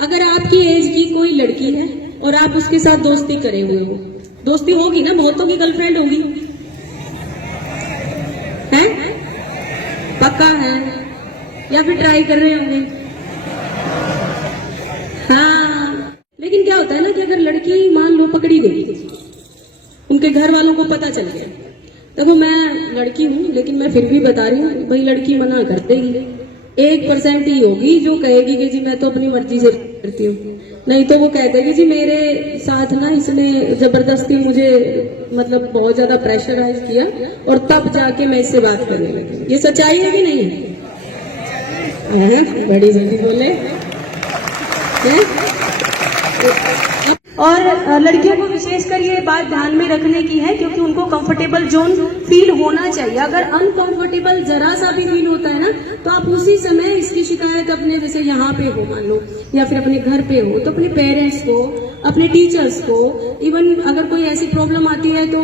अगर आपकी एज की कोई लड़की है और आप उसके साथ दोस्ती करे हुए हो, दोस्ती होगी ना, बहुतों की गर्लफ्रेंड होगी, है पक्का है, या फिर ट्राई कर रहे होंगे। हाँ, लेकिन क्या होता है ना कि अगर लड़की मान लो पकड़ी गई, उनके घर वालों को पता चल गया, देखो मैं लड़की हूं लेकिन मैं फिर भी बता रही हूँ, भाई लड़की मना कर देगी, 1% ही होगी जो कहेगी कि जी मैं तो अपनी मर्जी से करती हूँ, नहीं तो वो कह देगी जी मेरे साथ ना इसने जबरदस्ती मुझे मतलब बहुत ज्यादा प्रेशराइज किया और तब जाके मैं इससे बात करने लगी। ये सच्चाई है कि नहीं है? बड़ी जल्दी बोले है? और लड़कियों को विशेषकर ये बात ध्यान में रखने की है क्योंकि उनको कंफर्टेबल जोन फील होना चाहिए। अगर अनकंफर्टेबल जरा सा भी फील होता है ना तो आप उसी समय इसकी शिकायत अपने जैसे यहाँ पे हो मान लो या फिर अपने घर पे हो तो अपने पेरेंट्स को, अपने टीचर्स को, इवन अगर कोई ऐसी प्रॉब्लम आती है तो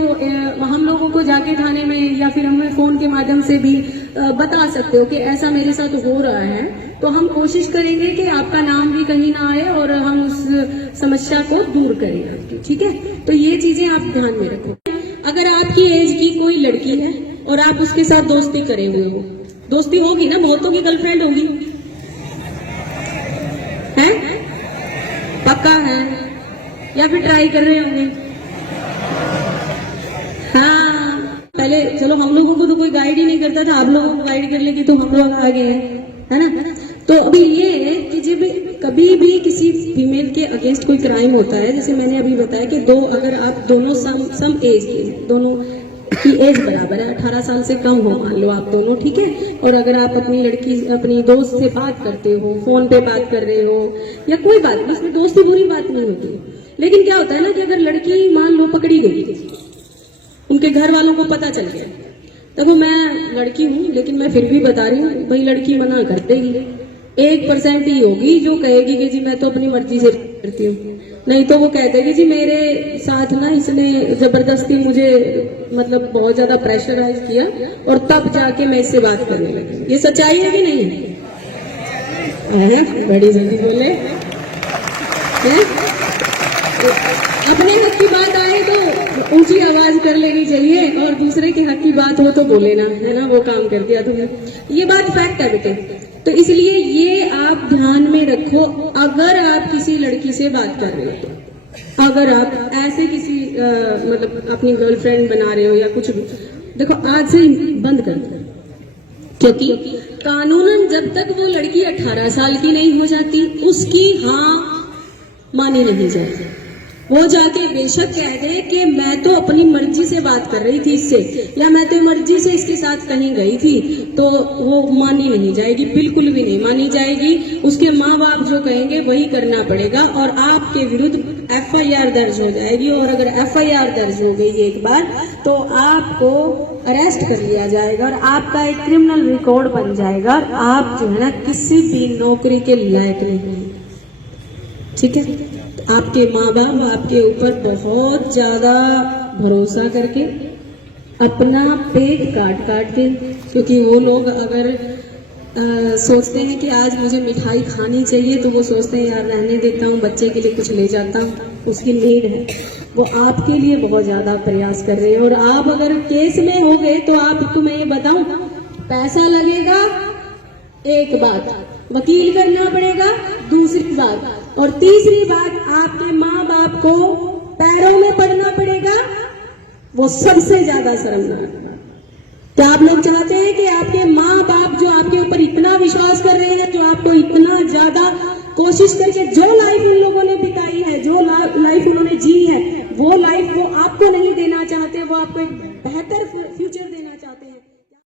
हम लोगों को जाके थाने में या फिर हमें फोन के माध्यम से भी बता सकते हो कि ऐसा मेरे साथ हो रहा है, तो हम कोशिश करेंगे कि आपका नाम भी कहीं ना आए और हम उस समस्या को दूर करें आपकी, ठीक है। तो ये चीजें आप ध्यान में रखो। अगर आपकी एज की कोई लड़की है और आप उसके साथ दोस्ती करे हुए हो, दोस्ती होगी ना, बहुतों की गर्लफ्रेंड होगी, है पक्का है, या फिर ट्राई कर रहे होंगे। हाँ, पहले चलो हम लोगों को तो कोई गाइड ही नहीं करता था, आप लोगों को गाइड कर लेगी तो हम लोग आगे हैं, है ना। तो अभी ये है कि जब कभी भी किसी फीमेल के अगेंस्ट कोई क्राइम होता है, जैसे मैंने अभी बताया कि अगर आप दोनों सम एज के, दोनों की एज बराबर है, 18 साल से कम हो मान लो आप दोनों, ठीक है, और अगर आप अपनी दोस्त से बात करते हो, फोन पे बात कर रहे हो या कोई बात नहीं, इसमें दोस्ती बुरी बात नहीं होती। लेकिन क्या होता है ना कि अगर लड़की मान लो पकड़ी गई, उनके घर वालों को पता चल गया, देखो मैं लड़की हूं लेकिन मैं फिर भी बता रही हूँ, भाई लड़की मना कर देगी, 1% ही होगी जो कहेगी कि जी मैं तो अपनी मर्जी से करती हूँ, नहीं तो वो कह देगी जी मेरे साथ ना इसने जबरदस्ती मुझे मतलब बहुत ज्यादा प्रेशराइज किया और तब जाके मैं इससे बात करने लगी। ये सच्चाई है कि नहीं है? बड़ी जल्दी बोले है? अपने हक की बात आए तो ऊंची आवाज कर लेनी चाहिए और दूसरे के हक की बात हो तो बोले ना, है ना, वो काम कर दिया तुमने। ये बात फैक्ट है बेटे, तो इसलिए ये आप ध्यान में रखो। अगर आप किसी लड़की से बात कर रहे हो, अगर आप ऐसे किसी मतलब अपनी गर्लफ्रेंड बना रहे हो या कुछ भी, देखो आज से बंद कर दो, क्योंकि कानूनन जब तक वो लड़की 18 साल की नहीं हो जाती उसकी हाँ मानी नहीं जाएगी। वो जाके बेशक कह दे कि मैं तो अपनी मर्जी से बात कर रही थी इससे, या मैं तो मर्जी से इसके साथ कहीं गई थी, तो वो मानी नहीं जाएगी, बिल्कुल भी नहीं मानी जाएगी। उसके माँ बाप जो कहेंगे वही करना पड़ेगा और आपके विरुद्ध FIR दर्ज हो जाएगी। और अगर FIR दर्ज हो गई एक बार तो आपको अरेस्ट कर लिया जाएगा और आपका एक क्रिमिनल रिकॉर्ड बन जाएगा और आप जो है ना किसी भी नौकरी के लायक नहीं, ठीक है। आपके माँ बाप आपके ऊपर बहुत ज्यादा भरोसा करके अपना पेट काट के, क्योंकि वो लोग अगर सोचते हैं कि आज मुझे मिठाई खानी चाहिए तो वो सोचते हैं यार रहने देता हूँ, बच्चे के लिए कुछ ले जाता हूँ, उसकी नीड है, वो आपके लिए बहुत ज्यादा प्रयास कर रहे हैं। और आप अगर केस में हो गए तो आप, तुम्हें ये बताऊं, पैसा लगेगा एक बात, वकील करना पड़ेगा दूसरी बात, और तीसरी बात आपके माँ बाप को पैरों में पड़ना पड़ेगा, वो सबसे ज्यादा शर्मनाक बात। क्या आप लोग चाहते हैं कि आपके माँ बाप जो आपके ऊपर इतना विश्वास कर रहे हैं, जो आपको इतना ज्यादा कोशिश करके जो लाइफ उन लोगों ने बिताई है, जो लाइफ उन्होंने जी है, वो लाइफ वो आपको नहीं देना चाहते, वो आपको एक बेहतर फ्यूचर देना चाहते हैं।